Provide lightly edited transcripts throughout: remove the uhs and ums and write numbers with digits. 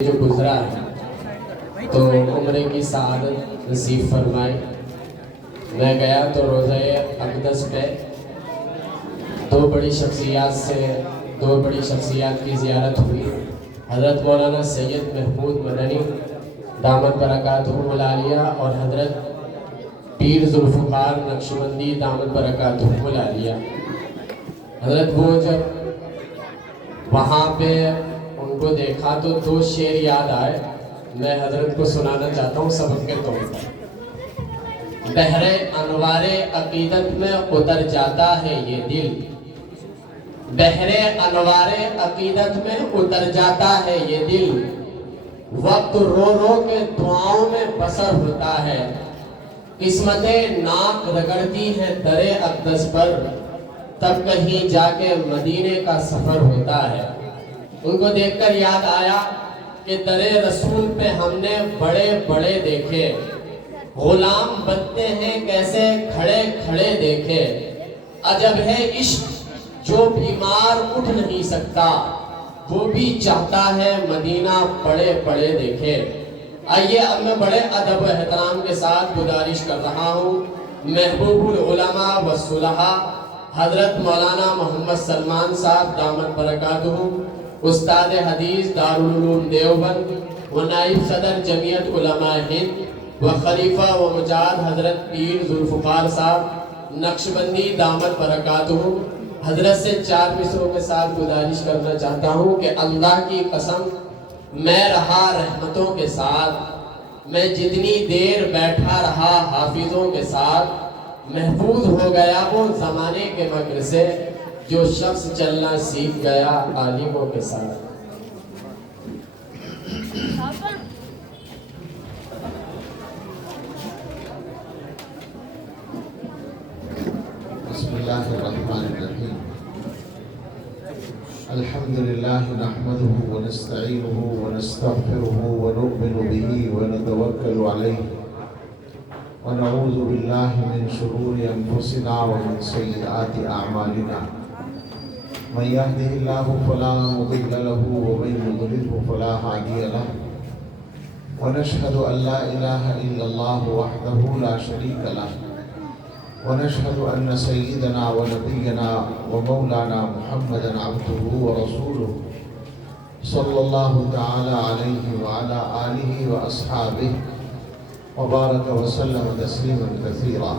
جو گزرا ہے تو عمرے کی سعادت نصیب فرمائے۔ میں گیا تو روضہ اقدس پہ دو بڑی شخصیات کی زیارت ہوئی۔ حضرت مولانا سید محمود مدنی دامت برکاتہ العالیہ اور حضرت پیر ذوالفقار نقشبندی دامت برکاتہ العالیہ۔ حضرت وہ جب وہاں پہ ان کو دیکھا تو دو شعر یاد آئے، میں حضرت کو سنانا چاہتا ہوں سبق کے طور پر۔ بحر انوار عقیدت میں اتر جاتا ہے یہ دل، بحر انوار عقیدت میں اتر جاتا ہے یہ دل، وقت رو رو کے دعاؤں میں بسر ہوتا ہے، قسمتیں ناک رگڑتی ہیں در اقدس پر، تب کہیں جا کے مدینے کا سفر ہوتا ہے۔ ان کو دیکھ کر یاد آیا کہ در رسول پہ ہم نے بڑے بڑے دیکھے، غلام بنتے ہیں کیسے کھڑے کھڑے دیکھے، عجب ہے عشق جو بیمار اٹھ نہیں سکتا، وہ بھی چاہتا ہے مدینہ پڑے پڑے دیکھے۔ آئیے اب میں بڑے ادب و احترام کے ساتھ گزارش کر رہا ہوں محبوب العلماء والصلحاء حضرت مولانا محمد سلمان صاحب دامت برکاتہ، استاد حدیث دارالعلوم دیوبند و نائب صدر جمعیت علماء ہند و خلیفہ و مجاہد حضرت پیر ذوالفقار صاحب نقشبندی دامت برکاتہ، حضرت سے 4 مصروں کے ساتھ گزارش کرنا چاہتا ہوں کہ اللہ کی قسم میں رہا رحمتوں کے ساتھ، میں جتنی دیر بیٹھا رہا حافظوں کے ساتھ، محفوظ ہو گیا وہ زمانے کے مکر سے جو شخص چلنا سیکھ گیا عالموں کے ساتھ۔ بسم اللہ الرحمن الرحیم، الحمد للہ نحمده ونستعینه ونستغفره ونؤمن به ونتوکل علیہ ونعوذ باللہ من شرور انفسنا ومن سیئات اعمالنا، من يهده الله فلا مضل له ومن يضلله فلا هادي له، ونشهد ان لا اله الا الله وحده لا شريك له، ونشهد ان سيدنا ونبينا ومولانا محمدا عبده ورسوله صلى الله تعالى عليه وعلى آله وأصحابه وبارك وسلم تسليما كثيرا،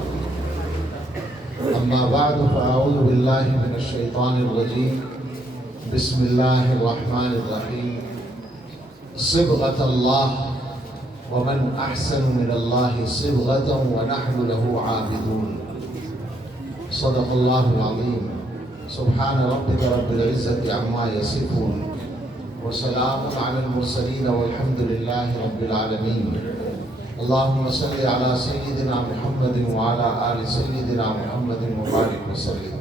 أما بعد فأعوذ بالله من الشيطان الرجيم، بسم الله الرحمن الرحيم، صبغة الله ومن أحسن من الله صبغة ونحن له عابدون، صدق الله العظيم، سبحان ربك رب العزة عما يصفون، وسلام على المرسلين والحمد لله رب العالمين، اللهم صل على سيدنا محمد وعلى آل سيدنا محمد وبارك وسلم۔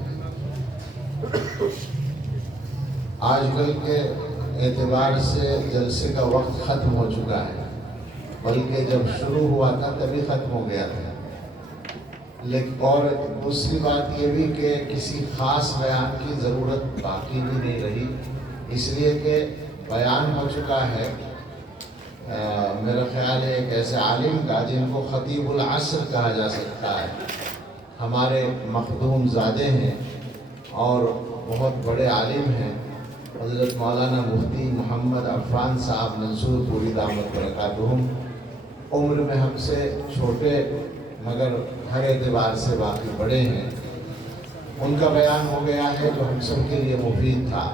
آج کل کے اعتبار سے جلسے کا وقت ختم ہو چکا ہے، بلکہ جب شروع ہوا تھا تبھی ختم ہو گیا تھا، لیکن اور دوسری بات یہ بھی کہ کسی خاص بیان کی ضرورت باقی بھی نہیں رہی، اس لیے کہ بیان ہو چکا ہے۔ میرا خیال ہے ایک ایسے عالم کا جن کو خطیب العصر کہا جا سکتا ہے، ہمارے مخدوم زادے ہیں اور بہت بڑے عالم ہیں، حضرت مولانا مفتی محمد عفان صاحب منصور پوری دامت برکاتہ، عمر میں ہم سے چھوٹے مگر ہر اعتبار سے باقی بڑے ہیں۔ ان کا بیان ہو گیا ہے جو ہم سب کے لیے مفید تھا،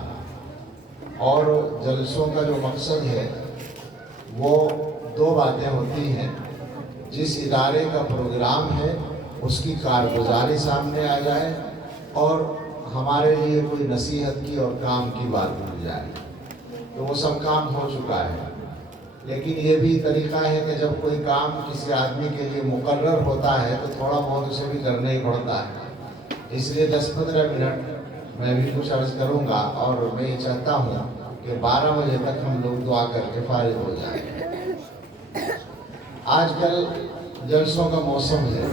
اور جلسوں کا جو مقصد ہے وہ 2 باتیں ہوتی ہیں، جس ادارے کا پروگرام ہے اس کی کارگزاری سامنے آ جائے اور ہمارے لیے کوئی نصیحت کی اور کام کی بات مل جائے، تو وہ سب کام ہو چکا ہے۔ لیکن یہ بھی طریقہ ہے کہ جب کوئی کام کسی آدمی کے لیے مقرر ہوتا ہے تو تھوڑا بہت اسے بھی کرنا ہی پڑتا ہے، اس لیے 10-15 منٹ میں بھی کچھ عرض کروں گا، اور میں یہ چاہتا ہوں کہ 12 بجے تک ہم لوگ دعا کر کے فارغ ہو جائیں۔ آج کل جلسوں کا موسم ہے،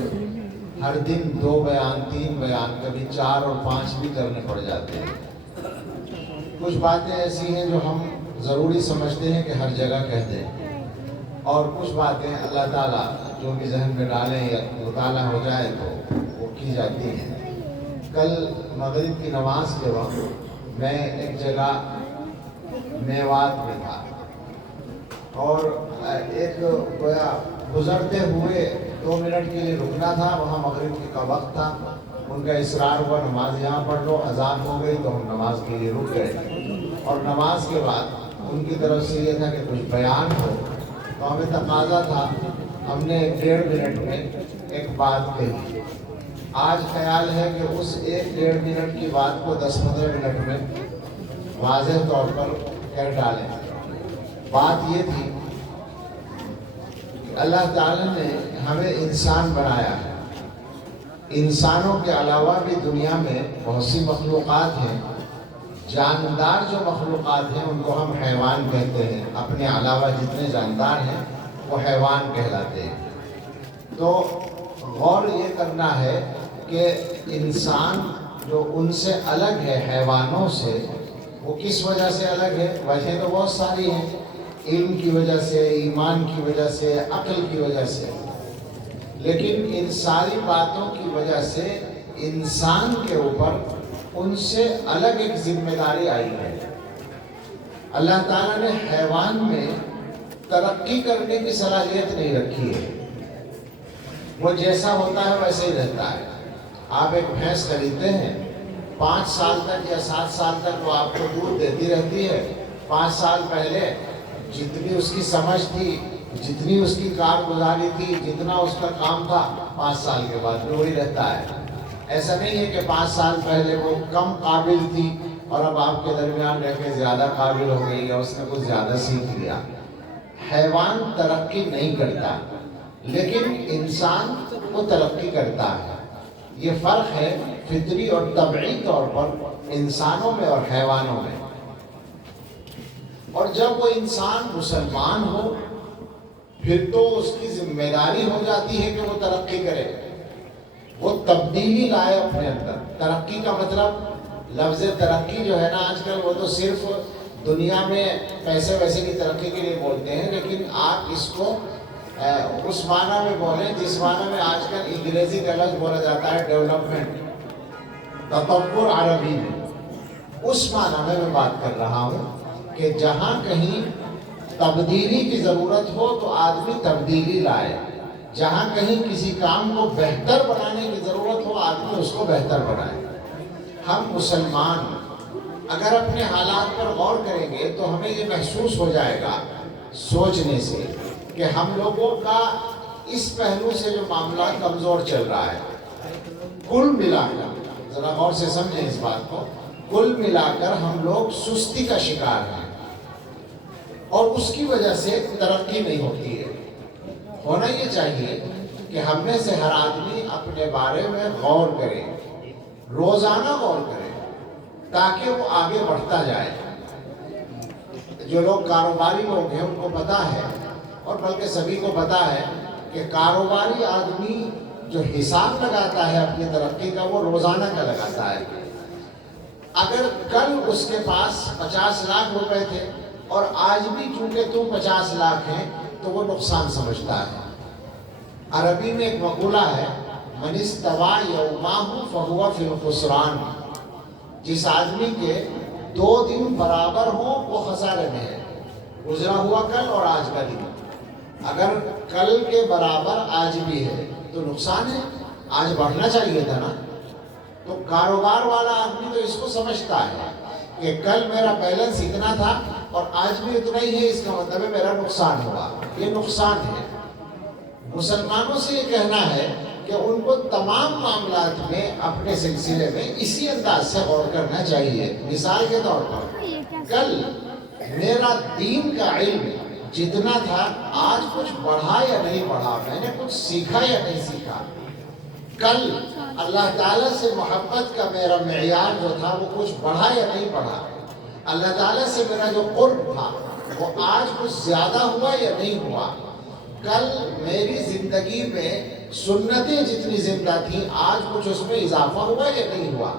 ہر دن 2 بیان 3 بیان کبھی 4 اور 5 بھی کرنے پڑ جاتے ہیں۔ کچھ باتیں ایسی ہیں جو ہم ضروری سمجھتے ہیں کہ ہر جگہ کہہ دیں، اور کچھ باتیں اللہ تعالیٰ جو بھی ذہن میں ڈالیں یا مطالعہ ہو جائے تو وہ کی جاتی ہیں۔ کل مغرب کی نماز کے وقت میں ایک جگہ میوات میں تھا، اور ایک گویا گزرتے ہوئے 2 منٹ کے لیے رکنا تھا، وہاں مغرب کا وقت تھا، ان کا اصرار ہوا نماز یہاں پڑھ لو، اذان ہو گئی تو ہم نماز کے لیے رک گئے، اور نماز کے بعد ان کی طرف سے یہ تھا کہ کچھ بیان ہو، تو ہمیں تقاضا تھا، ہم نے 1.5 منٹ میں ایک بات کہی۔ آج خیال ہے کہ اس 1-1.5 منٹ کی بات کو 10-15 منٹ میں واضح طور پر کہہ ڈالیں۔ بات یہ تھی کہ اللہ تعالیٰ نے ہمیں انسان بنایا ہے، انسانوں کے علاوہ بھی دنیا میں بہت سی مخلوقات ہیں، جاندار جو مخلوقات ہیں ان کو ہم حیوان کہتے ہیں، اپنے علاوہ جتنے جاندار ہیں وہ حیوان کہلاتے ہیں۔ تو غور یہ کرنا ہے کہ انسان جو ان سے الگ ہے حیوانوں سے، وہ کس وجہ سے الگ ہے؟ وجہ تو بہت ساری ہیں، علم کی وجہ سے، ایمان کی وجہ سے، عقل کی وجہ سے، لیکن ان ساری باتوں کی وجہ سے انسان کے اوپر ان سے الگ ایک ذمہ داری آئی ہے۔ اللہ تعالیٰ نے حیوان میں ترقی کرنے کی صلاحیت نہیں رکھی ہے، وہ جیسا ہوتا ہے ویسے ہی رہتا ہے۔ آپ ایک بھینس خریدتے ہیں، 5 سال تک یا 7 سال تک وہ آپ کو دودھ دیتی رہتی ہے۔ 5 سال پہلے جتنی اس کی سمجھ تھی، جتنی اس کی کارگزاری تھی، جتنا اس کا کام تھا، 5 سال کے بعد بھی وہی رہتا ہے۔ ایسا نہیں ہے کہ 5 سال پہلے وہ کم قابل تھی اور اب آپ کے درمیان رہ کے زیادہ قابل ہو گئی یا اس نے کچھ زیادہ سیکھ لیا۔ حیوان ترقی نہیں کرتا، لیکن انسان وہ ترقی کرتا ہے۔ یہ فرق ہے فطری اور طبعی طور پر انسانوں میں اور حیوانوں میں۔ اور جب وہ انسان مسلمان ہو پھر تو اس کی ذمہ داری ہو جاتی ہے کہ وہ ترقی کرے، وہ تبدیلی لائے اپنے اندر۔ ترقی کا مطلب لفظ ترقی جو ہے نا آج کل، وہ تو صرف دنیا میں پیسے ویسے کی ترقی کے لیے بولتے ہیں، لیکن آپ اس کو اس معنی میں بولیں جس معنی میں آج کل انگریزی کا لفظ بولا جاتا ہے ڈیولپمنٹ، تطور عربی میں، اس معنی میں بات کر رہا ہوں کہ جہاں کہیں تبدیلی کی ضرورت ہو تو آدمی تبدیلی لائے، جہاں کہیں کسی کام کو بہتر بنانے کی ضرورت ہو آدمی اس کو بہتر بنائے۔ ہم مسلمان اگر اپنے حالات پر غور کریں گے تو ہمیں یہ محسوس ہو جائے گا سوچنے سے کہ ہم لوگوں کا اس پہلو سے جو معاملہ کمزور چل رہا ہے، کل ملا کر ذرا غور سے سمجھیں اس بات کو، کل ملا کر ہم لوگ سستی کا شکار ہیں، اور اس کی وجہ سے ترقی نہیں ہوتی ہے۔ ہونا یہ چاہیے کہ ہم میں سے ہر آدمی اپنے بارے میں غور کرے، روزانہ غور کرے، تاکہ وہ آگے بڑھتا جائے۔ جو لوگ کاروباری لوگ ہیں ان کو پتا ہے، اور بلکہ سبھی کو پتا ہے کہ کاروباری آدمی جو حساب لگاتا ہے اپنی ترقی کا وہ روزانہ کا لگاتا ہے۔ اگر کل اس کے پاس 50 لاکھ روپے تھے اور آج بھی چونکہ 50 لاکھ ہیں تو وہ نقصان سمجھتا ہے۔ عربی میں ایک مقولہ ہے، من استوى یومہ فہو فی الخسران، جس آدمی کے 2 دن برابر ہوں وہ خسارے میں ہے، گزرا ہوا کل اور آج کا دن۔ اگر کل کے برابر آج بھی ہے تو نقصان ہے، آج بڑھنا چاہیے تھا نا۔ تو کاروبار والا آدمی تو اس کو سمجھتا ہے کہ کل میرا بیلنس اتنا تھا اور آج بھی اتنا ہی ہے، اس کا مطلب ہے میرا نقصان ہوا، یہ نقصان ہے۔ مسلمانوں سے یہ کہنا ہے کہ ان کو تمام معاملات میں اپنے سلسلے میں اسی انداز سے غور کرنا چاہیے۔ مثال کے طور پر کل میرا دین کا علم جتنا تھا آج کچھ بڑھا یا نہیں بڑھا، میں نے کچھ سیکھا یا نہیں سیکھا۔ کل اللہ تعالیٰ سے محبت کا میرا معیار جو تھا وہ کچھ بڑھا یا نہیں بڑھا، اللہ تعالیٰ سے میرا جو قرب تھا وہ آج کچھ زیادہ ہوا یا نہیں ہوا۔ کل میری زندگی میں سنتیں جتنی زندہ تھیں آج کچھ اس میں اضافہ ہوا یا نہیں ہوا۔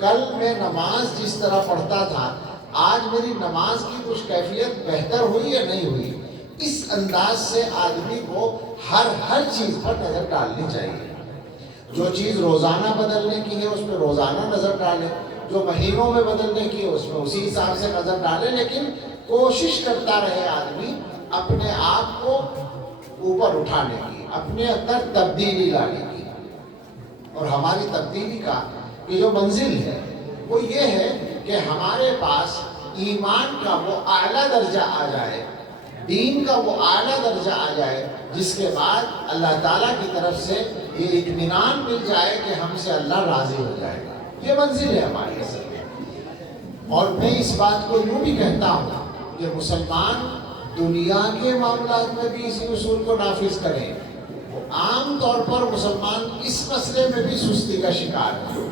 کل میں نماز جس طرح پڑھتا تھا آج میری نماز کی کچھ کیفیت بہتر ہوئی یا نہیں ہوئی. اس انداز سے آدمی کو ہر چیز پر نظر ڈالنی چاہیے. جو چیز روزانہ بدلنے کی ہے اس پہ روزانہ نظر ڈالیں، جو مہینوں میں بدلنے کی ہے اس میں اسی حساب سے نظر ڈالیں، لیکن کوشش کرتا رہے آدمی اپنے آپ کو اوپر اٹھانے کی، اپنے اندر تبدیلی لانے کی. اور ہماری تبدیلی کا یہ جو منزل ہے وہ یہ ہے کہ ہمارے پاس ایمان کا وہ اعلیٰ درجہ آ جائے، دین کا وہ اعلیٰ درجہ آ جائے، جس کے بعد اللہ تعالیٰ کی طرف سے یہ اطمینان مل جائے کہ ہم سے اللہ راضی ہو جائے گا. یہ منزل ہے ہماری اصل میں. اور میں اس بات کو یوں بھی کہتا ہوں کہ مسلمان دنیا کے معاملات میں بھی اسی اصول کو نافذ کریں. عام طور پر مسلمان اس مسئلے میں بھی سستی کا شکار ہے.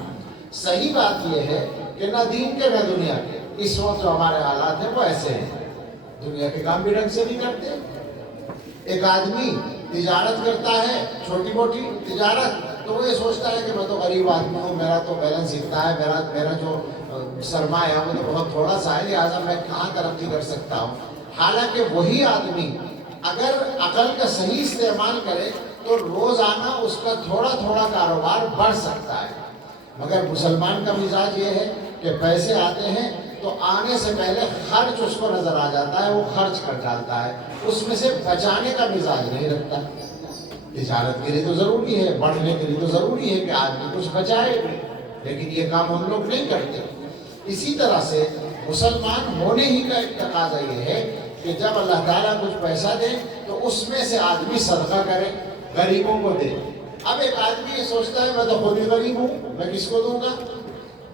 صحیح بات یہ ہے کہ نہ دین کے نہ دنیا کے اس وقت جو ہمارے حالات ہیں وہ ایسے ہیں. دنیا کے کام بھی ڈھنگ سے نہیں کرتے. ایک آدمی تجارت کرتا ہے، چھوٹی موٹی تجارت، تو وہ یہ سوچتا ہے کہ میں تو غریب آدمی ہوں، میرا تو بیلنس اتنا ہے، میرا جو سرمایہ وہ تو بہت تھوڑا سا ہے، لہٰذا میں کہاں ترقی کر سکتا ہوں. حالانکہ وہی آدمی اگر عقل کا صحیح استعمال کرے تو روزانہ اس کا تھوڑا تھوڑا کاروبار بڑھ سکتا ہے. مگر مسلمان کا مزاج یہ ہے کہ پیسے آتے ہیں تو آنے سے پہلے خرچ اس کو نظر آ جاتا ہے، وہ خرچ کر ڈالتا ہے، اس میں سے بچانے کا مزاج نہیں رکھتا. تجارت کے لیے تو ضروری ہے، بڑھنے کے لیے تو ضروری ہے کہ آدمی کچھ بچائے بھی، لیکن یہ کام ہم لوگ نہیں کرتے. اسی طرح سے مسلمان ہونے ہی کا ایک تقاضا یہ ہے کہ جب اللہ تعالیٰ کچھ پیسہ دے تو اس میں سے آدمی صدقہ کرے، غریبوں کو دے. اب ایک آدمی یہ سوچتا ہے میں تو خود ہی غریب ہوں، میں کس کو دوں گا؟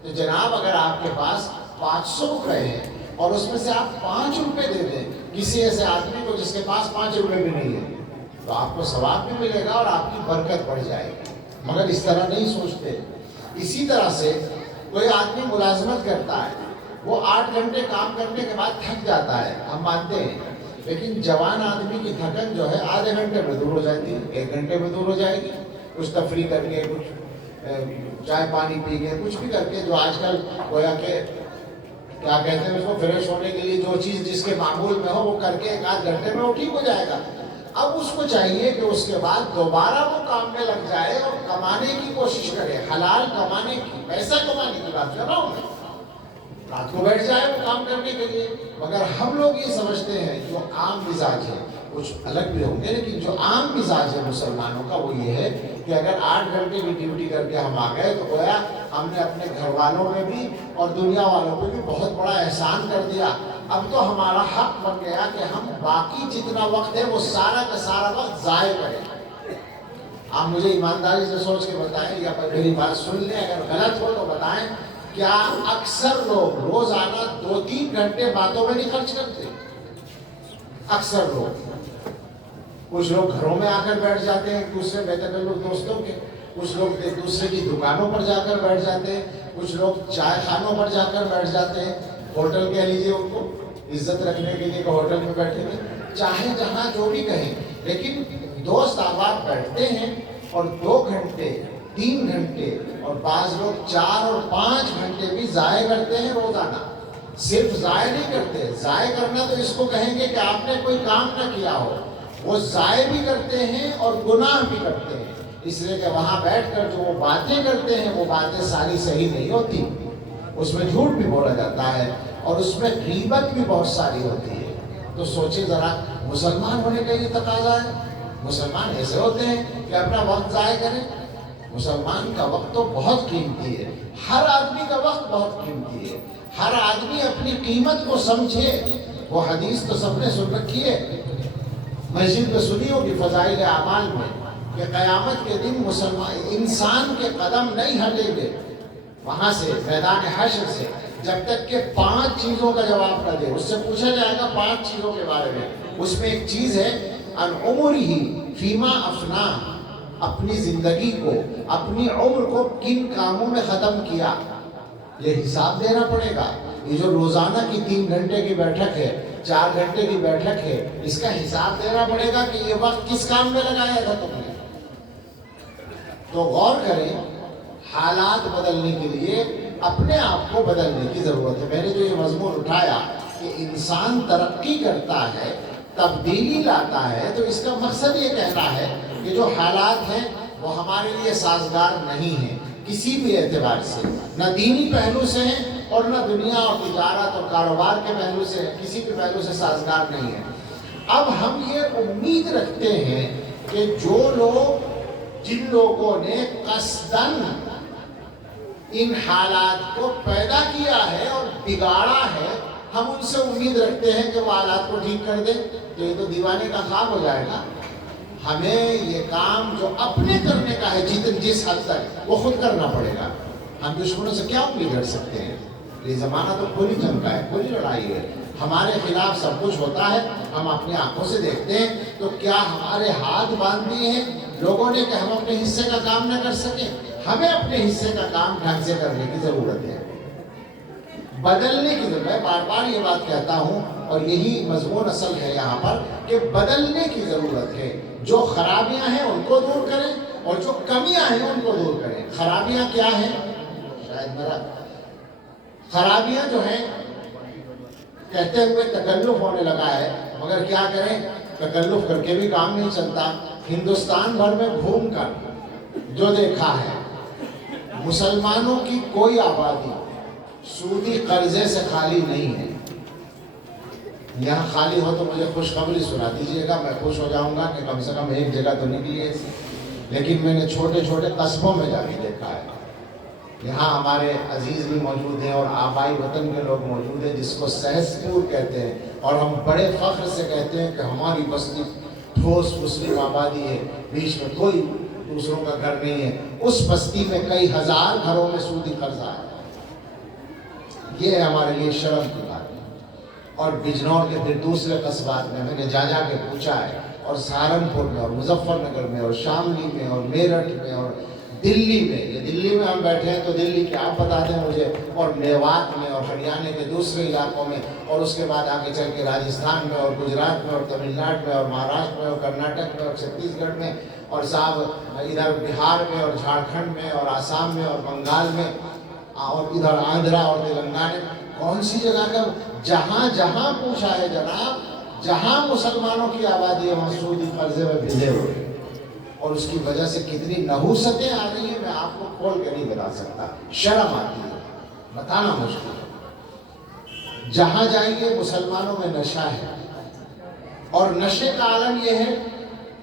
تو جناب اگر آپ کے پاس 500 روپے ہیں اور اس میں سے آپ 5 روپے دے دیں کسی ایسے آدمی کو جس کے پاس 5 روپے بھی نہیں ہے، تو آپ کو ثواب بھی ملے گا اور آپ کی برکت بڑھ جائے گی. مگر اس طرح نہیں سوچتے. اسی طرح سے کوئی آدمی ملازمت کرتا ہے، وہ 8 گھنٹے کام کرنے کے بعد تھک جاتا ہے، ہم مانتے ہیں، لیکن جوان آدمی کی تھکن جو ہے آدھے گھنٹے میں دور ہو جاتی ہے، 1 گھنٹے میں دور ہو جائے گی. کچھ تفریح کر کے، کچھ چائے پانی پی کے، کچھ بھی کر کے، جو آج کل گویا کہ کیا کہتے ہیں اس کو، فریش ہونے کے لیے جو چیز جس کے معمول میں ہو وہ کر کے 1 آدھ گھنٹے میں وہ ٹھیک ہو جائے گا. اب اس کو چاہیے کہ اس کے بعد دوبارہ وہ کام میں لگ جائے اور کمانے کی کوشش کرے، حلال کمانے کی، پیسہ کمانے کی بات کر رہا ہوں میں. رات کو بیٹھ جائے وہ کام کرنے کے لیے. مگر ہم لوگ یہ سمجھتے ہیں جو عام مزاج ہے، کچھ الگ بھی ہوں گے لیکن جو عام مزاج ہے مسلمانوں کا وہ یہ ہے کہ اگر 8 گھنٹے کی ڈیوٹی کر کے ہم آ گئے تو گویا ہم نے اپنے گھر والوں میں بھی اور دنیا والوں پہ بھی بہت بڑا احسان کر دیا. اب تو ہمارا حق بن گیا کہ ہم باقی جتنا وقت ہے وہ سارا کا سارا وقت ضائع کریں. آپ مجھے ایمانداری سے سوچ کے بتائیں یا میری بات سن لیں، اگر غلط ہو تو بتائیں، کیا اکثر لوگ روزانہ 2-3 گھنٹے باتوں میں نہیں خرچ کرتے؟ اکثر لوگ. کچھ لوگ گھروں میں آ کر بیٹھ جاتے ہیں دوسرے بہتر دوستوں کے، کچھ لوگ ایک دوسرے کی دکانوں پر جا کر بیٹھ جاتے ہیں، کچھ لوگ چائے خانوں پر جا کر بیٹھ جاتے ہیں. ہوٹل کہہ لیجیے ان کو، عزت رکھنے کے لیے کہ ہوٹل میں بیٹھے ہیں، چاہے جہاں جو بھی کہیں، لیکن دوست احباب بیٹھتے ہیں اور 2 گھنٹے 3 گھنٹے اور بعض لوگ 4 اور 5 گھنٹے بھی ضائع کرتے ہیں روزانہ. صرف ضائع نہیں کرتے، ضائع کرنا تو اس کو کہیں گے کہ آپ نے کوئی کام نہ کیا ہو. وہ ضائع بھی کرتے ہیں اور گناہ بھی کرتے ہیں، اس لیے کہ وہاں بیٹھ کر جو وہ باتیں کرتے ہیں وہ باتیں ساری صحیح نہیں ہوتی، اس میں جھوٹ بھی بولا جاتا ہے اور اس میں غیبت بھی بہت ساری ہوتی ہے. تو سوچیں ذرا، مسلمان ہونے کا یہ تقاضا ہے. مسلمان ایسے ہوتے ہیں کہ اپنا وقت ضائع کریں؟ مسلمان کا وقت تو بہت قیمتی ہے، ہر آدمی کا وقت بہت قیمتی ہے. ہر آدمی اپنی قیمت کو سمجھے. وہ حدیث تو سب نے سن رکھی ہے، مسجد میں سنی ہوگی فضائل اعمال میں، کہ قیامت کے دن مسلمان انسان کے قدم نہیں ہٹیں گے وہاں سے، میدان حشر سے، جب تک کہ 5 چیزوں کا جواب نہ دے. اس سے پوچھا جائے گا 5 چیزوں کے بارے میں. اس میں ایک چیز ہے ان عمرہ فیما افنا، اپنی زندگی کو، اپنی عمر کو کن کاموں میں ختم کیا. یہ حساب دینا پڑے گا. یہ جو روزانہ کی 3 گھنٹے کی بیٹھک ہے، 4 گھنٹے کی بیٹھک ہے، اس کا حساب دینا پڑے گا کہ یہ وقت کس کام میں لگایا تھا تم نے. تو غور کریں، حالات بدلنے کے لیے اپنے آپ کو بدلنے کی ضرورت ہے. میں نے جو یہ مضمون اٹھایا کہ انسان ترقی کرتا ہے، تبدیلی لاتا ہے، تو اس کا مقصد یہ کہنا ہے کہ جو حالات ہیں وہ ہمارے لیے سازگار نہیں ہیں کسی بھی اعتبار سے، نہ دینی پہلو سے ہیں اور نہ دنیا اور تجارت اور کاروبار کے پہلو سے، کسی بھی پہلو سے سازگار نہیں ہے. اب ہم یہ امید رکھتے ہیں کہ جو لوگ، جن لوگوں نے قصداً ان حالات کو پیدا کیا ہے اور بگاڑا ہے، ہم ان سے امید رکھتے ہیں کہ وہ حالات کو ٹھیک کر دیں، تو یہ تو دیوانے کا خواب ہو جائے گا. ہمیں یہ کام جو اپنے کرنے کا ہے جس حد تک، وہ خود کرنا پڑے گا. ہم دشمنوں سے کیا امید کر سکتے ہیں؟ یہ زمانہ تو کھلی جنگ کا ہے، کھلی لڑائی ہے. ہمارے خلاف سب کچھ ہوتا ہے، ہم اپنی آنکھوں سے دیکھتے ہیں. تو کیا ہمارے ہاتھ باندھ دیے ہیں لوگوں نے کہ ہم اپنے حصے کا کام نہ کر سکیں؟ ہمیں اپنے حصے کا کام ڈھنگ سے کرنے کی ضرورت ہے، بدلنے کی ضرورت ہے. میں بار بار یہ بات کہتا ہوں اور یہی مضمون اصل ہے یہاں پر کہ بدلنے کی ضرورت ہے. جو خرابیاں ہیں ان کو دور کریں اور جو کمیاں ہیں ان کو دور کریں. خرابیاں کیا ہیں؟ شاید میرا خرابیاں جو ہیں کہتے ہوئے تکلف ہونے لگا ہے، مگر کیا کریں، تکلف کر کے بھی کام نہیں چلتا. ہندوستان بھر میں گھوم کر جو دیکھا ہے، مسلمانوں کی کوئی آبادی سودی قرضے سے خالی نہیں ہے. یہاں خالی ہو تو مجھے خوشخبری سنا دیجیے گا، میں خوش ہو جاؤں گا کہ کم سے کم ایک جگہ تو نکلی ہے. لیکن میں نے چھوٹے چھوٹے قصبوں میں جا کے دیکھا ہے. یہاں ہمارے عزیز بھی موجود ہیں اور آبائی وطن کے لوگ موجود ہیں جس کو سہسپور کہتے ہیں، اور ہم بڑے فخر سے کہتے ہیں کہ ہماری بستی ٹھوس مسلم آبادی ہے، بیچ میں کوئی دوسروں کا گھر نہیں ہے. اس بستی میں کئی ہزار گھروں میں سودی قرضہ ہے. یہ ہے ہمارے لیے شرم کی بات. اور بجنور کے پھر دوسرے قصبات میں نے جا کے پوچھا ہے، اور سہارنپور میں اور مظفر نگر میں اور شاملی میں اور میرٹھ میں اور دلی میں. یہ دلی میں ہم بیٹھے ہیں تو دلی کے آپ بتا دیں مجھے، اور میوات میں اور ہریانہ کے دوسرے علاقوں میں، اور اس کے بعد آگے چل کے راجستھان میں اور گجرات میں اور تمل ناڈو میں اور مہاراشٹر میں اور کرناٹک میں اور چھتیس گڑھ میں، اور صاحب ادھر بہار میں اور جھارکھنڈ میں اور آسام میں اور بنگال میں اور ادھر آندھرا اور تلنگانہ میں. کون سی جگہ کا جہاں جہاں پوچھا ہے جناب، جہاں مسلمانوں کی آبادی ہے وہاں سودی قرضے میں بھیجے ہوئے، اور اس کی وجہ سے کتنی نحوستیں آ رہی ہیں میں آپ کو کھول کے نہیں بتا سکتا. شرم آتی ہے، بتانا مشکل ہے. جہاں جائیں گے مسلمانوں میں نشہ ہے، اور نشے کا عالم یہ ہے،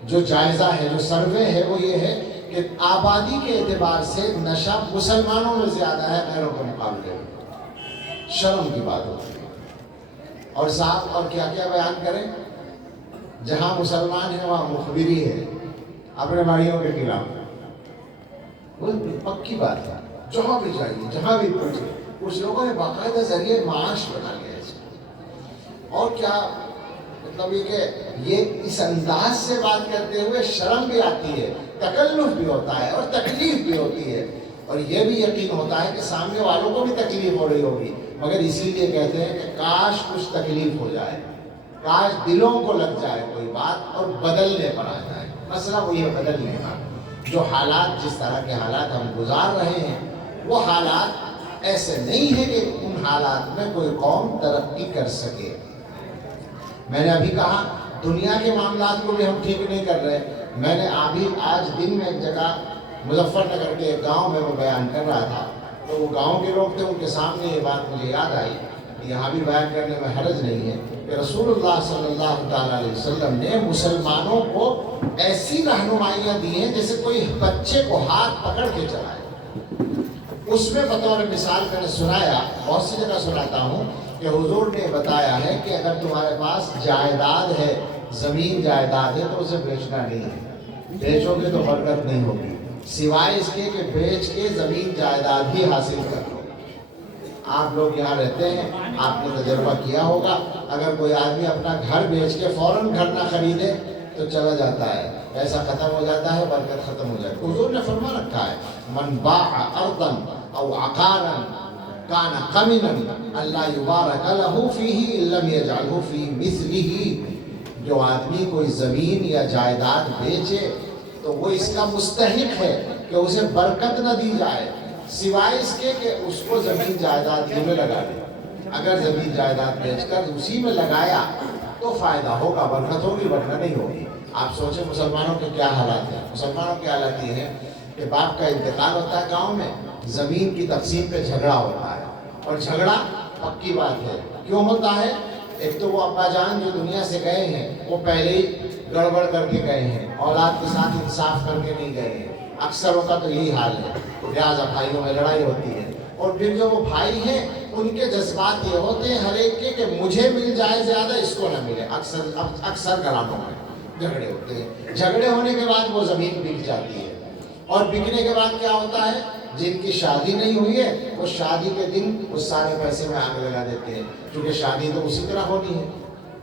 جو جائزہ ہے، جو سروے ہے وہ یہ ہے کہ آبادی کے اعتبار سے نشہ مسلمانوں میں زیادہ ہے غیروں کے مقابلے میں. شرم کی بات ہوتی ہے. اور صاحب اور کیا کیا بیان کریں، جہاں مسلمان ہیں وہاں مخبری ہے اپنے بھائیوں کے خلاف. وہ پکی بات ہے، جہاں بھی جائیے جہاں بھی پہنچے. کچھ لوگوں نے باقاعدہ ذریعے معاش بنا لیا ہے. اور کیا مطلب یہ کہ یہ اس انداز سے بات کرتے ہوئے شرم بھی آتی ہے، تکلف بھی ہوتا ہے اور تکلیف بھی ہوتی ہے، اور یہ بھی یقین ہوتا ہے کہ سامنے والوں کو بھی تکلیف ہو رہی ہوگی. مگر اسی لیے کہتے ہیں کہ کاش کچھ تکلیف ہو جائے، کاش دلوں کو لگ جائے کوئی بات اور بدلنے پر آ جائے. مسئلہ وہی ہے بدلنے کا. جو حالات، جس طرح کے حالات ہم گزار رہے ہیں، وہ حالات ایسے نہیں ہیں کہ ان حالات میں کوئی قوم ترقی کر سکے. میں نے ابھی کہا دنیا کے معاملات کو بھی ہم ٹھیک نہیں کر رہے. میں نے آج دن میں ایک جگہ مظفر نگر کے ایک گاؤں میں وہ بیان کر رہا تھا، تو وہ گاؤں کے لوگ تھے، ان کے سامنے یہ بات مجھے یاد آئی. یہاں بھی بیان کرنے میں حرج نہیں ہے کہ رسول اللہ صلی اللہ تعالیٰ علیہ وسلم نے مسلمانوں کو ایسی رہنمائیاں دی ہیں جیسے کوئی بچے کو ہاتھ پکڑ کے چلائے. اس میں بطور مثال میں نے سنایا، بہت سی جگہ سناتا ہوں، کہ حضور نے بتایا ہے کہ اگر تمہارے پاس جائیداد ہے، زمین جائیداد ہے، تو اسے بیچنا نہیں ہے. بیچو گے تو برکت نہیں ہوگی، سوائے اس کے کہ بیچ کے زمین جائیداد ہی حاصل کر لو. آپ لوگ یہاں رہتے ہیں، آپ نے تجربہ کیا ہوگا، اگر کوئی آدمی اپنا گھر بیچ کے فوراً گھر نہ خریدے تو چلا جاتا ہے، پیسہ ختم ہو جاتا ہے، برکت ختم ہو جاتی ہے. حضور نے فرما رکھا ہے من باع ارضا او عقارا کان قمنا اللہ یبارک له فیہ ان لم یجعلہ فی مثلہ. جو آدمی کوئی زمین یا جائیداد بیچے تو وہ اس کا مستحق ہے کہ اسے برکت نہ دی جائے، سوائے اس کے کہ اس کو زمین جائیداد میں لگا دے. اگر زمین جائیداد بیچ کر اسی میں لگایا تو فائدہ ہوگا، برکت ہوگی، ورنہ نہیں ہوگی. آپ سوچیں مسلمانوں کے کیا حالات ہیں. مسلمانوں کے حالات یہ ہیں کہ باپ کا انتقال ہوتا ہے گاؤں میں، زمین کی تقسیم پہ جھگڑا ہوتا ہے، اور جھگڑا پکی بات ہے. کیوں ہوتا ہے؟ ایک تو وہ ابا جان جو دنیا سے گئے ہیں وہ پہلے ہی گڑبڑ کر کے گئے ہیں، اولاد کے ساتھ انصاف کر کے نہیں گئے ہیں. اکثروں کا تو یہی حال ہے، لہٰذا بھائیوں میں لڑائی ہوتی ہے. اور پھر جو وہ بھائی ہیں ان کے جذبات یہ ہوتے ہیں ہر ایک کے کہ مجھے مل جائے زیادہ، اس کو نہ ملے. اکثر گھرانوں میں جھگڑے ہوتے ہیں. جھگڑے ہونے کے بعد وہ زمین بک جاتی ہے، اور بکنے کے بعد کیا ہوتا ہے؟ جن کی شادی نہیں ہوئی ہے وہ شادی کے دن اس سارے پیسے میں آگ لگا دیتے ہیں، کیونکہ شادی تو اسی طرح ہونی ہے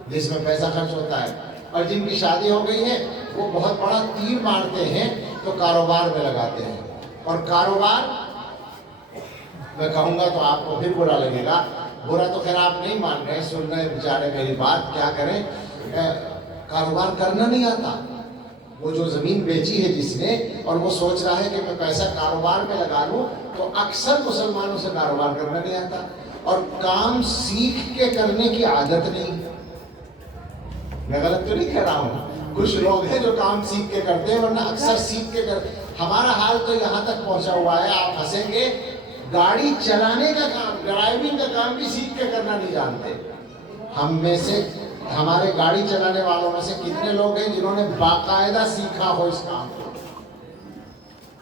جس میں پیسہ خرچ ہوتا ہے. اور جن کی شادی ہو گئی ہے وہ بہت بڑا تیر مارتے ہیں تو کاروبار میں لگاتے ہیں. اور کاروبار میں کہوں گا تو آپ کو پھر برا لگے گا، برا تو خیر آپ نہیں مان رہے، سن رہے بیچارے میری بات. کیا کریں؟ کاروبار کرنا نہیں آتا. وہ جو زمین بیچی ہے جس نے، اور وہ سوچ رہا ہے کہ میں پیسہ کاروبار میں لگا لوں، تو اکثر مسلمانوں سے کاروبار کرنا نہیں آتا، اور کام سیکھ کے کرنے کی عادت نہیں. میں غلط تو نہیں کہہ رہا ہوں، کچھ لوگ ہیں جو کام سیکھ کے کرتے ہیں، ورنہ اکثر سیکھ کے کرتے. ہمارا حال تو یہاں تک پہنچا ہوا ہے، آپ ہنسیں گے، گاڑی چلانے کا کام، ڈرائیونگ کا کام بھی سیکھ کے کرنا نہیں جانتے. ہم میں سے، ہمارے گاڑی چلانے والوں میں سے کتنے لوگ ہیں جنہوں نے باقاعدہ سیکھا ہو اس کام کو؟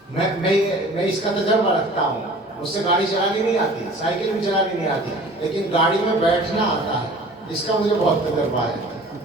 میں اس کا تجربہ رکھتا ہوں. مجھ سے گاڑی چلانی نہیں آتی، سائیکل بھی چلانی نہیں آتی، لیکن گاڑی میں بیٹھنا آتا ہے، اس کا مجھے بہت تجربہ ہے.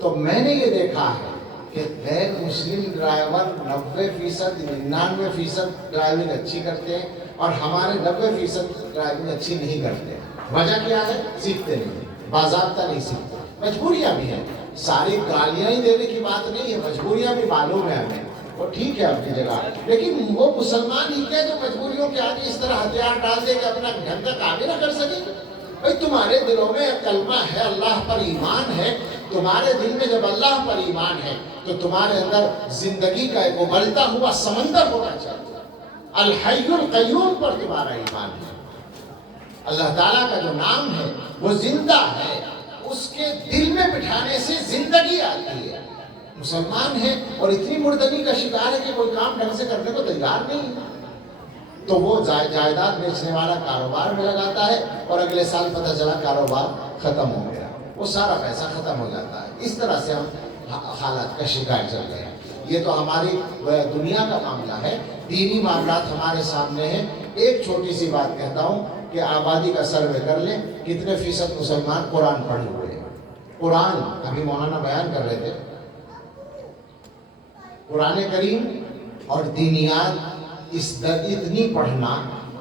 تو میں نے یہ دیکھا ہے کہ غیر مسلم ڈرائیور 90% 99% ڈرائیونگ اچھی کرتے ہیں، اور ہمارے 90% ڈرائیونگ اچھی نہیں کرتے. وجہ کیا ہے؟ سیکھتے نہیں، باضابطہ نہیں سیکھتے. مجبوریاں بھی ہیں، ساری گالیاں ہی دینے کی بات نہیں ہے، مجبوریاں بھی معلوم ہے ہمیں، وہ ٹھیک ہے اپنی جگہ. لیکن وہ مسلمان ہی کیا جو مجبوریوں کے آگے اس طرح ہتھیار ڈال دے کہ اپنا ڈھنگ کا کام ہی نہ کر سکے. بھائی تمہارے دلوں میں کلمہ ہے، اللہ پر ایمان ہے. تمہارے دل میں جب اللہ پر ایمان ہے تو تمہارے اندر زندگی کا ایک ابلتا ہوا سمندر ہونا چاہیے. الحی القیوم پر تمہارا ایمان ہے. اللہ تعالیٰ کا جو نام ہے وہ زندہ ہے، اس کے دل میں بٹھانے سے زندگی آتی ہے. مسلمان ہے اور اتنی مردنی کا شکار ہے کہ کوئی کام ڈھنگ سے کرنے کو تیار نہیں ہے، تو وہ جائیداد بیچنے والا کاروبار میں لگاتا ہے، اور اگلے سال پتہ چلا کاروبار ختم ہو گیا، وہ سارا پیسہ ختم ہو جاتا ہے. اس طرح سے ہم حالات کا شکار چل رہے ہیں. یہ تو ہماری دنیا کا معاملہ ہے. دینی معاملات ہمارے سامنے ہیں. ایک چھوٹی سی بات کہتا ہوں کہ آبادی کا سروے کر لیں، کتنے فیصد مسلمان قرآن پڑھے ہوئے ہیں. قرآن ابھی مولانا بیان کر رہے تھے، قرآن کریم اور دینیات اتنی پڑھنا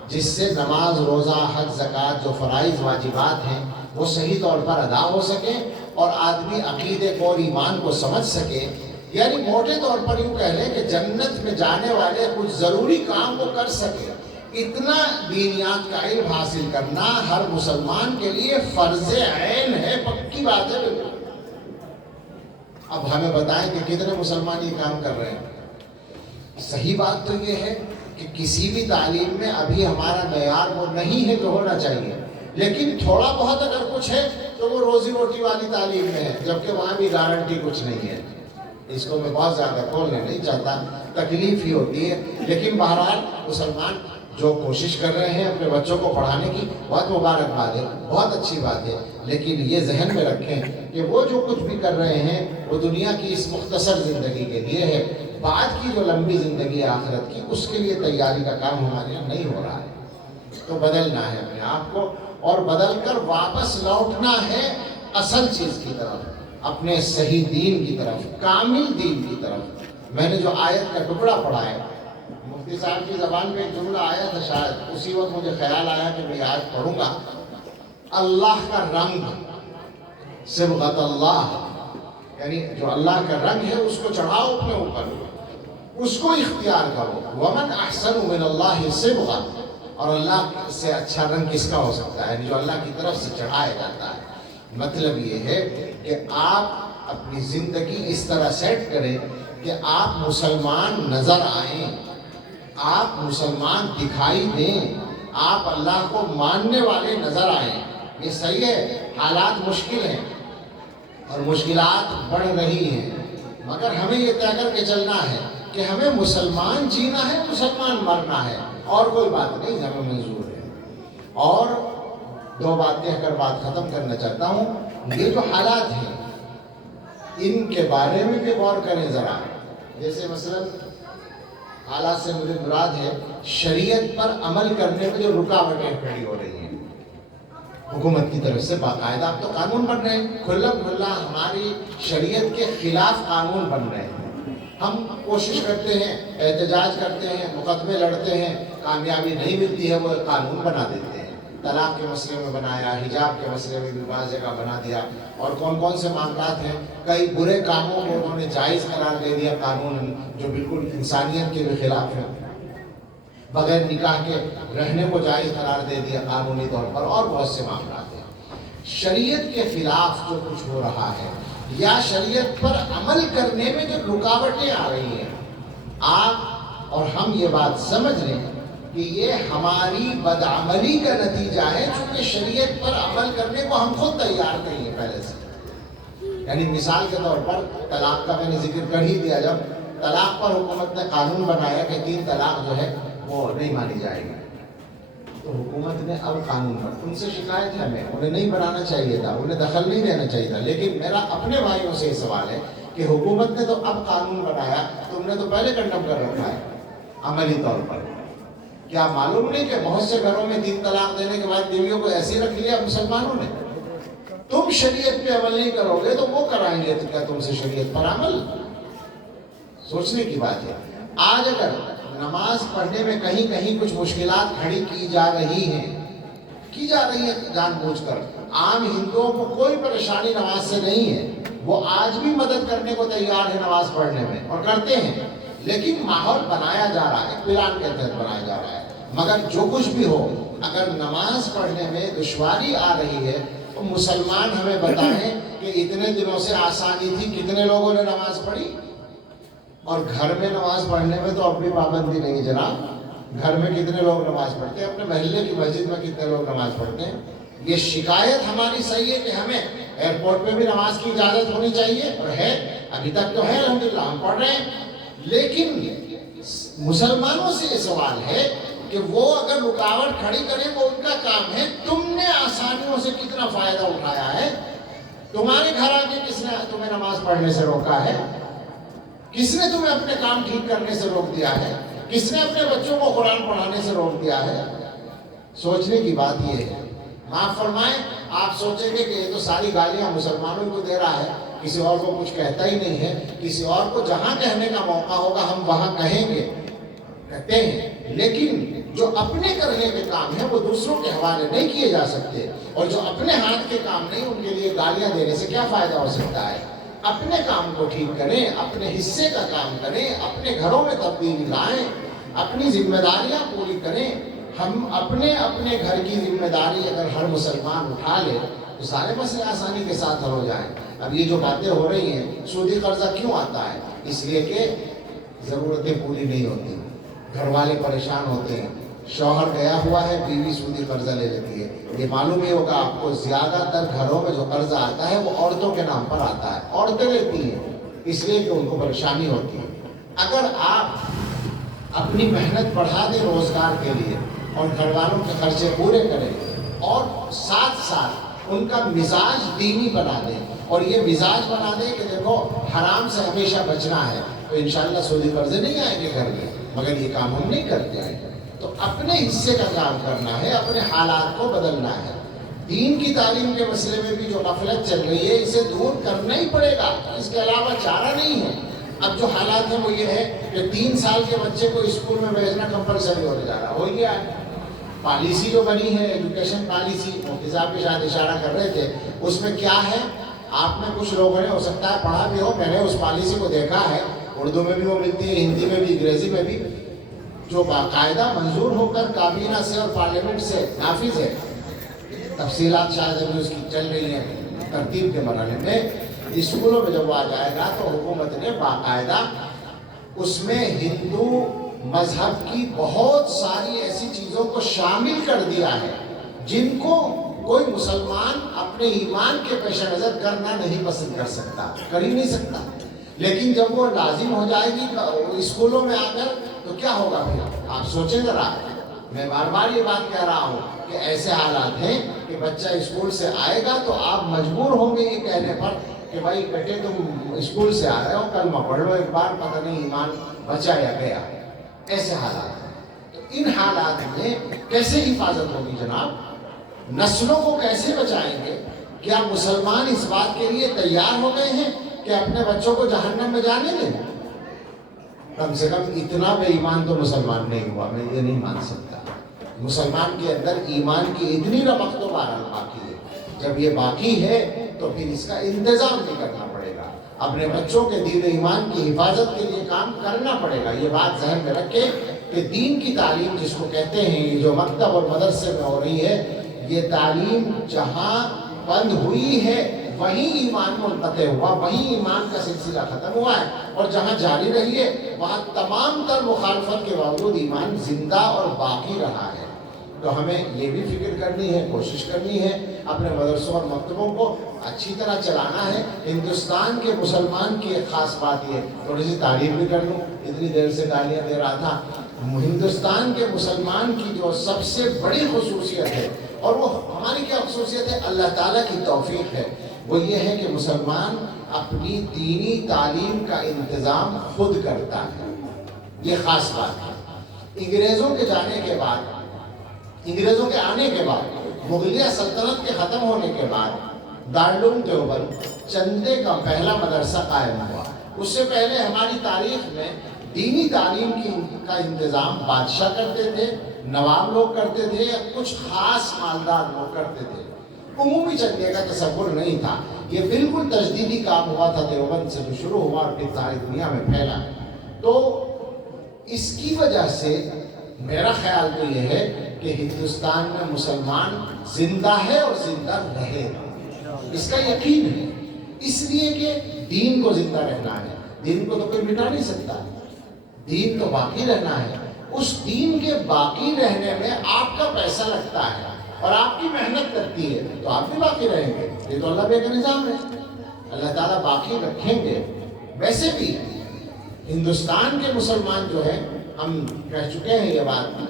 جس سے نماز، روزہ، حج، زکوٰۃ جو فرائض واجبات ہیں وہ صحیح طور پر ادا ہو سکے، اور آدمی عقیدے کو اور ایمان کو سمجھ سکے. یعنی موٹے طور پر یوں کہہ لیں کہ جنت میں جانے والے کچھ ضروری کام وہ کر سکے. اتنا دینیات کا علم حاصل کرنا ہر مسلمان کے لیے فرض عین ہے، پکی بات ہے بالکل. اب ہمیں بتائیں کہ کتنے مسلمان یہ کام کر رہے ہیں. صحیح بات تو یہ ہے کہ کسی بھی تعلیم میں ابھی ہمارا معیار وہ نہیں ہے جو ہونا چاہیے، لیکن تھوڑا بہت اگر کچھ ہے تو وہ روزی روٹی والی تعلیم میں ہے، جبکہ وہاں بھی گارنٹی کچھ نہیں ہے. اس کو میں بہت زیادہ کھولنا نہیں چاہتا، تکلیف ہی ہوتی ہے. لیکن بہرحال مسلمان جو کوشش کر رہے ہیں اپنے بچوں کو پڑھانے کی، بہت مبارکباد ہے، بہت اچھی بات ہے. لیکن یہ ذہن میں رکھیں کہ وہ جو کچھ بھی کر رہے ہیں وہ دنیا کی اس مختصر زندگی کے لیے ہے. بعد کی جو لمبی زندگی ہے آخرت کی، اس کے لیے تیاری کا کام ہمارے یہاں نہیں ہو رہا ہے. تو بدلنا ہے اپنے آپ کو، اور بدل کر واپس لوٹنا ہے اصل چیز کی طرف، اپنے صحیح دین کی طرف، کامل دین کی طرف. میں نے جو آیت کا ٹکڑا پڑھا ہے، مفتی صاحب کی زبان میں ایک جملہ آیا تھا، شاید اسی وقت مجھے خیال آیا کہ میں آیت پڑھوں گا. اللہ کا رنگ، صبغۃ اللہ، یعنی جو اللہ کا رنگ ہے اس کو چڑھاؤ اپنے اوپر، اس کو اختیار کرو. ومن احسن من اللہ صبغہ، اور اللہ سے اچھا رنگ کس کا ہو سکتا ہے جو اللہ کی طرف سے چڑھایا جاتا ہے. مطلب یہ ہے کہ آپ اپنی زندگی اس طرح سیٹ کریں کہ آپ مسلمان نظر آئیں، آپ مسلمان دکھائی دیں، آپ اللہ کو ماننے والے نظر آئیں. یہ صحیح ہے، حالات مشکل ہیں اور مشکلات بڑھ رہی ہیں، مگر ہمیں یہ طے کر کے چلنا ہے کہ ہمیں مسلمان جینا ہے، مسلمان مرنا ہے، اور کوئی بات نہیں ہمیں منظور ہے. اور دو بات کہہ کر بات ختم کرنا چاہتا ہوں. یہ جو حالات ہیں ان کے بارے میں بھی غور کریں ذرا. جیسے مثلا حالات سے مجھے مراد ہے شریعت پر عمل کرنے میں جو رکاوٹیں کھڑی ہو رہی ہیں حکومت کی طرف سے. باقاعدہ اب تو قانون بن رہے ہیں، کھلم کھلا ہماری شریعت کے خلاف قانون بن رہے ہیں. ہم کوشش کرتے ہیں، احتجاج کرتے ہیں، مقدمے لڑتے ہیں، کامیابی نہیں ملتی ہے، وہ قانون بنا دیتے ہیں. طلاق کے مسئلے میں بنایا، حجاب کے مسئلے میں بھی بعض جگہ بنا دیا، اور کون کون سے معاملات ہیں. کئی برے کاموں کو انہوں نے جائز قرار دے دیا قانون، جو بالکل انسانیت کے بھی خلاف ہے. بغیر نکاح کے رہنے کو جائز قرار دے دیا قانونی طور پر، اور بہت سے معاملات ہیں. شریعت کے خلاف جو کچھ ہو رہا ہے یا شریعت پر عمل کرنے میں جو رکاوٹیں آ رہی ہیں، آپ اور ہم یہ بات سمجھ لیں کہ یہ ہماری بدعملی کا نتیجہ ہے، چونکہ شریعت پر عمل کرنے کو ہم خود تیار نہیں ہیں پہلے سے. یعنی مثال کے طور پر طلاق کا میں نے ذکر کر ہی دیا. جب طلاق پر حکومت نے قانون بنایا کہ 3 طلاق جو ہے وہ نہیں مانی جائے گی، تو حکومت نے اب قانون پر، ان سے شکایت ہے ہمیں، انہیں نہیں بنانا چاہیے تھا، انہیں دخل نہیں دینا چاہیے تھا. لیکن میرا اپنے بھائیوں سے یہ سوال ہے کہ حکومت نے تو اب قانون بنایا، تم نے تو پہلے کنڈم کر رکھا ہے عملی طور پر. کیا معلوم نہیں کہ بہت سے گھروں میں 3 طلاق دینے کے بعد بیویوں کو ایسے رکھ لیا مسلمانوں نے؟ تم شریعت پہ عمل نہیں کرو گے تو وہ کرائیں گے تو کیا تم سے شریعت پر عمل؟ سوچنے کی بات ہے. آج اگر نماز پڑھنے میں کہیں کہیں کچھ مشکلات کھڑی کی جا رہی ہیں جان بوجھ کر، عام ہندوؤں کو کوئی پریشانی نماز سے نہیں ہے، وہ آج بھی مدد کرنے کو تیار ہے نماز پڑھنے میں، اور کرتے ہیں. لیکن ماحول بنایا جا رہا ہے، پلان کے تحت بنایا جا رہا ہے. مگر جو کچھ بھی ہو، اگر نماز پڑھنے میں دشواری آ رہی ہے تو مسلمان ہمیں بتائیں کہ اتنے دنوں سے آسانی تھی، کتنے لوگوں نے نماز پڑھی؟ اور گھر میں نماز پڑھنے میں تو اب بھی پابندی نہیں جناب. گھر میں کتنے لوگ نماز پڑھتے ہیں؟ اپنے محلے کی مسجد میں کتنے لوگ نماز پڑھتے ہیں؟ یہ شکایت ہماری صحیح ہے کہ ہمیں ایئرپورٹ میں بھی نماز کی اجازت ہونی چاہیے، اور ہے، ابھی تک تو ہے الحمدللہ، ہم پڑھ رہے ہیں. لیکن مسلمانوں سے یہ سوال ہے کہ وہ اگر رکاوٹ کھڑی کریں وہ ان کا کام ہے. تم نے آسانیوں سے کتنا فائدہ اٹھایا ہے؟ تمہارے گھر آ کے کس نے تمہیں نماز پڑھنے سے روکا ہے؟ کس نے تمہیں اپنے کام ٹھیک کرنے سے روک دیا ہے؟ کس نے اپنے بچوں کو قرآن پڑھانے سے روک دیا ہے؟ سوچنے کی بات یہ ہے. معاف فرمائیں، آپ سوچیں گے کہ یہ تو ساری گالیاں مسلمانوں کو دے رہا ہے، کسی اور کو کچھ کہتا ہی نہیں ہے. کسی اور کو جہاں کہنے کا موقع ہوگا ہم وہاں کہیں گے، کہتے ہیں. لیکن جو اپنے کرنے کے کام ہیں وہ دوسروں کے حوالے نہیں کیے جا سکتے، اور جو اپنے ہاتھ کے کام نہیں ان کے لیے گالیاں دینے سے کیا فائدہ ہو سکتا ہے؟ اپنے کام کو ٹھیک کریں، اپنے حصے کا کام کریں، اپنے گھروں میں تبدیلی لائیں، اپنی ذمہ داریاں پوری کریں. ہم اپنے گھر کی ذمہ داری اگر ہر مسلمان اٹھا لے تو سارے مسئلے آسانی کے ساتھ حل ہو جائیں. اب یہ جو باتیں ہو رہی ہیں، سودی قرضہ کیوں آتا ہے؟ اس لیے کہ ضرورتیں پوری نہیں ہوتی، گھر والے پریشان ہوتے ہیں. شوہر گیا ہوا ہے، بیوی سودی قرضہ لے لیتی ہے. یہ معلوم ہی ہوگا آپ کو، زیادہ تر گھروں میں جو قرضہ آتا ہے وہ عورتوں کے نام پر آتا ہے، عورتیں لیتی ہیں، اس لیے کہ ان کو پریشانی ہوتی ہے. اگر آپ اپنی محنت بڑھا دیں روزگار کے لیے اور گھر والوں کے خرچے پورے کریں، اور ساتھ ساتھ ان کا مزاج دینی بنا دیں، اور یہ مزاج بنا دیں کہ دیکھو حرام سے ہمیشہ بچنا ہے، تو انشاءاللہ سودی قرضے نہیں آئیں گے گھر میں. مگر یہ کام ہم نہیں کرتے ہیں. تو اپنے حصے کا کام کرنا ہے، اپنے حالات کو بدلنا ہے. دین کی تعلیم کے مسئلے میں بھی جو غفلت چل رہی ہے اسے دور کرنا ہی پڑے گا، اس کے علاوہ چارہ نہیں ہے. اب جو حالات ہیں وہ یہ ہے کہ 3 سال کے بچے کو اسکول میں بھیجنا کمپلسری ہونے جا رہا ہو گیا ہے. پالیسی جو بنی ہے ایجوکیشن پالیسی، مفتی صاحب کے شاید اشارہ کر رہے تھے، اس میں کیا ہے؟ آپ میں کچھ لوگوں نے ہو سکتا ہے پڑھا بھی ہو، میں نے اس پالیسی کو دیکھا ہے، اردو میں بھی وہ ملتی ہے، ہندی میں بھی، انگریزی میں بھی، جو باقاعدہ منظور ہو کر کابینہ سے اور پارلیمنٹ سے نافذ ہے. تفصیلات شاید ابھی اس کی چل رہی ہیں ترتیب کے مرحلے میں. اسکولوں میں جب وہ آ جائے گا تو حکومت نے باقاعدہ اس میں ہندو مذہب کی بہت ساری ایسی چیزوں کو شامل کر دیا ہے جن کو کوئی مسلمان اپنے ایمان کے پیش نظر کرنا نہیں پسند کر سکتا، کر ہی نہیں سکتا۔ لیکن جب وہ لازم ہو جائے گی اسکولوں میں آ کر تو کیا ہوگا پھر آپ سوچیں ذرا۔ میں بار بار یہ بات کہہ رہا ہوں کہ ایسے حالات ہیں کہ بچہ اسکول سے آئے گا تو آپ مجبور ہوں گے یہ کہنے پر کہ بھائی بیٹے تم اسکول سے آ رہے ہو، کلمہ پڑھ لو ایک بار، پتہ نہیں ایمان بچا یا گیا۔ ایسے حالات ہیں، تو ان حالات میں کیسے حفاظت ہوگی جناب؟ نسلوں کو کیسے بچائیں گے؟ کیا مسلمان اس بات کے لیے تیار ہو گئے ہیں کہ اپنے بچوں کو جہنم میں جانے دیں؟ کم سے کم اتنا بے ایمان تو مسلمان نہیں ہوا، میں یہ نہیں مان سکتا۔ مسلمان کے اندر ایمان کی اتنی رمق تو بہرحال باقی ہے۔ جب یہ باقی ہے تو پھر اس کا انتظام بھی کرنا پڑے گا، اپنے بچوں کے دین و ایمان کی حفاظت کے لیے کام کرنا پڑے گا۔ یہ بات ذہن میں رکھے کہ دین کی تعلیم جس کو کہتے ہیں، یہ جو مکتب اور مدرسے میں ہو رہی ہے، یہ تعلیم جہاں بند ہوئی ہے وہیں ایمان منقطع ہوا، وہیں ایمان کا سلسلہ ختم ہوا ہے، اور جہاں جاری رہی ہے وہاں تمام تر مخالفت کے باوجود ایمان زندہ اور باقی رہا ہے۔ تو ہمیں یہ بھی فکر کرنی ہے، کوشش کرنی ہے، اپنے مدرسوں اور مکتبوں کو اچھی طرح چلانا ہے۔ ہندوستان کے مسلمان کی ایک خاص بات یہ، تھوڑی سی تعریف بھی کر لوں، اتنی دیر سے گالیاں دے رہا تھا۔ ہندوستان کے مسلمان کی جو سب سے بڑی خصوصیت ہے، اور وہ ہماری کیا خصوصیت ہے؟ اللہ تعالیٰ کی توفیق ہے، وہ یہ ہے کہ مسلمان اپنی دینی تعلیم کا انتظام خود کرتا ہے۔ یہ خاص بات ہے۔ انگریزوں کے جانے کے بعد، انگریزوں کے آنے کے بعد، مغلیہ سلطنت کے ختم ہونے کے بعد دارالعلوم دیوبند چندے کا پہلا مدرسہ قائم ہوا۔ اس سے پہلے ہماری تاریخ میں دینی تعلیم کا انتظام بادشاہ کرتے تھے، نواب لوگ کرتے تھے، یا کچھ خاص مالدار لوگ کرتے تھے۔ عمومی چندے کا تصور نہیں تھا۔ یہ بالکل تجدیدی کام ہوا تھا دیوبند سے، جو شروع ہوا اور پھر ساری دنیا میں پھیلا۔ تو اس کی وجہ سے میرا خیال تو یہ ہے کہ ہندوستان میں مسلمان زندہ ہے اور زندہ رہے گا، اس کا یقین ہے۔ اس لیے کہ دین کو زندہ رہنا ہے، دین کو تو کوئی مٹا نہیں سکتا، دین تو باقی رہنا ہے۔ اس دین کے باقی رہنے میں آپ کا پیسہ لگتا ہے اور آپ کی محنت کرتی ہے، تو آپ بھی باقی رہیں گے۔ یہ تو اللہ کا نظام ہے، اللہ تعالیٰ باقی رکھیں گے۔ ویسے بھی ہندوستان کے مسلمان جو ہے، ہم کہہ چکے ہیں یہ بات،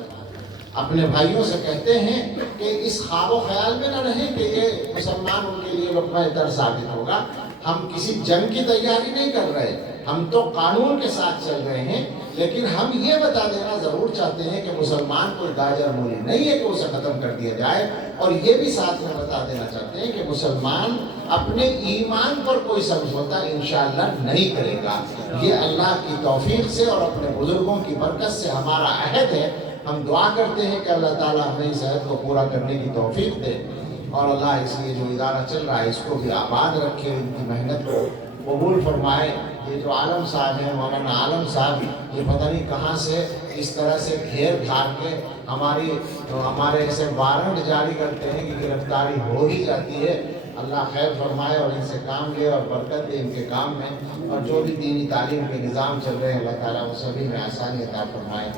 اپنے بھائیوں سے کہتے ہیں کہ اس خواب و خیال میں نہ رہیں کہ یہ مسلمان ان کے لیے لقمہ در ثابت ہوگا۔ ہم کسی جنگ کی تیاری نہیں کر رہے، ہم تو قانون کے ساتھ چل رہے ہیں، لیکن ہم یہ بتا دینا ضرور چاہتے ہیں کہ مسلمان کوئی گاجر مولی نہیں ہے کہ اسے ختم کر دیا جائے، اور یہ بھی ساتھ میں بتا دینا چاہتے ہیں کہ مسلمان اپنے ایمان پر کوئی سمجھوتا انشاءاللہ نہیں کرے گا۔ یہ اللہ کی توفیق سے اور اپنے بزرگوں کی برکت سے ہمارا عہد ہے۔ ہم دعا کرتے ہیں کہ اللہ تعالیٰ ہمیں اس عہد کو پورا کرنے کی توفیق دے، اور اللہ اس لیے جو ادارہ چل رہا ہے اس کو بھی آباد رکھے، ان کی محنت کو قبول فرمائے۔ یہ جو عالم صاحب ہیں، مولانا عالم صاحب، یہ پتہ نہیں کہاں سے اس طرح سے گھیر گھار کے ہمارے ایسے وارنٹ جاری کرتے ہیں کہ گرفتاری ہو ہی جاتی ہے۔ اللہ خیر فرمائے اور ان سے کام لے اور برکت دے ان کے کام میں، اور جو بھی دینی تعلیم کے نظام چل رہے ہیں اللہ تعالیٰ وہ سبھی میں آسانی عطا فرمائے۔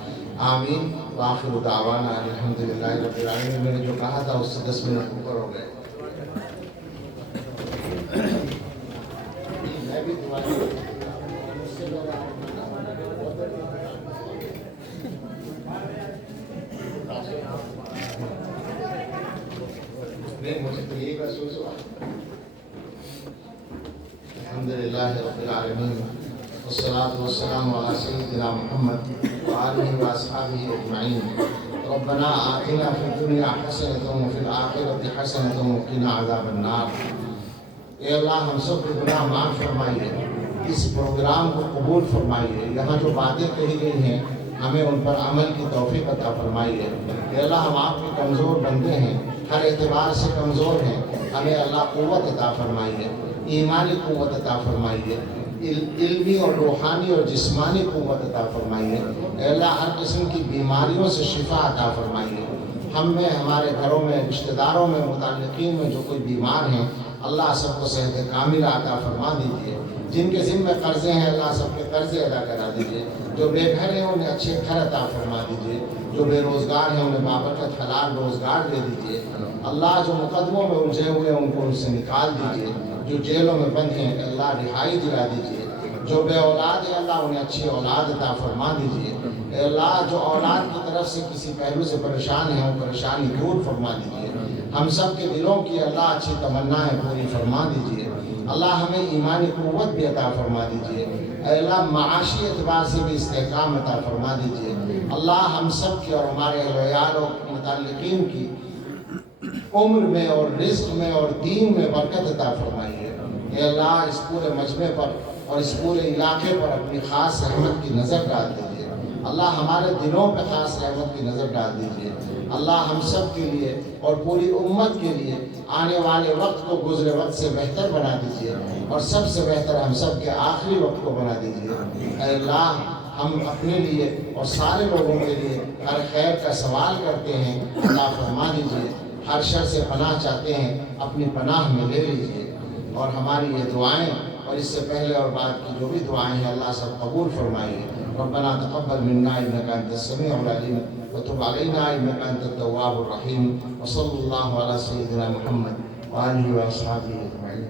آمین۔ وآخر دعوانا الحمدللہ رب العالمین۔ میں نے جو کہا تھا اس سے 10 منٹ اوپر ہو گئے۔ میں بھی مجھے تو یہی محسوس ہوا۔ الحمدللہ رب العالمین، والصلاة والسلام علی سیدنا محمد وآلہ واصحابہ اجمعین۔ ربنا آتنا فی الدنیا حسنۃ وفی الآخرۃ حسنۃ وقنا عذاب النار۔ اے اللہ ہم سب کے گناہ معاف فرمائیے، اس پروگرام کو قبول فرمائیے، یہاں جو باتیں کہی گئی ہیں ہمیں ان پر عمل کی توفیق عطا فرمائیے۔ اے اللہ ہم آپ کے کمزور بندے ہیں، ہر اعتبار سے کمزور ہیں، ہمیں اللہ قوت عطا فرمائیے، ایمانی قوت عطا فرمائیے، علمی اور روحانی اور جسمانی قوت عطا فرمائیے۔ اے اللہ ہر قسم کی بیماریوں سے شفا عطا فرمائیے۔ ہم میں، ہمارے گھروں میں، رشتہ داروں میں، متعلقین میں جو کوئی بیمار ہیں، اللہ سب کو صحت کاملہ عطا فرما دیجیے۔ جن کے ذمہ قرضے ہیں اللہ سب کے قرضے ادا کرا دیجیے، جو بے گھر ہیں انہیں اچھے گھر عطا فرما دیجیے، جو بے روزگار ہیں انہیں بابرکت حلال روزگار دے دیجیے، اللہ جو مقدموں میں الجھے ہوئے ہیں ان کو ان سے نکال دیجیے، جو جیلوں میں بند ہیں اللہ رہائی دلا دیجیے، جو بے اولاد ہیں اللہ انہیں اچھی اولاد عطا فرما دیجیے، اے اللہ جو اولاد کی طرف سے کسی پہلو سے پریشان ہیں وہ پریشانی دور فرما دیجیے، ہم سب کے دلوں کی اللہ اچھی تمنائیں پوری فرما دیجیے، اللہ ہمیں ایمانی قوت بھی عطا فرما دیجیے، اے اللہ معاشی اعتبار سے بھی استحکام عطا فرما دیجیے، اللہ ہم سب کی اور ہمارے اہل و عیال و متعلقین کی عمر میں اور رزق میں اور دین میں برکت عطا فرمائیے، اے اللہ اس پورے مجمع پر اور اس پورے علاقے پر اپنی خاص رحمت کی نظر ڈال دیجیے، اللہ ہمارے دلوں پہ خاص رحمت کی نظر ڈال دیجیے، اللہ ہم سب کے لیے اور پوری امت کے لیے آنے والے وقت کو گزرے وقت سے بہتر بنا دیجیے، اور سب سے بہتر ہم سب کے آخری وقت کو بنا دیجیے، اے اللہ ہم اپنے لیے اور سارے لوگوں کے لیے ہر خیر کا سوال کرتے ہیں، اللہ فرما دیجیے، ہر شر سے پناہ چاہتے ہیں اپنی پناہ میں لے لیجیے، اور ہماری یہ دعائیں اور اس سے پہلے اور بعد کی جو بھی دعائیں ہیں اللہ سب قبول فرمائیے، ربنا تقبل منا انك انت السميع العليم وتب علينا انك انت التواب الرحيم وصلى الله على سيدنا محمد وآله وأصحابه أجمعين.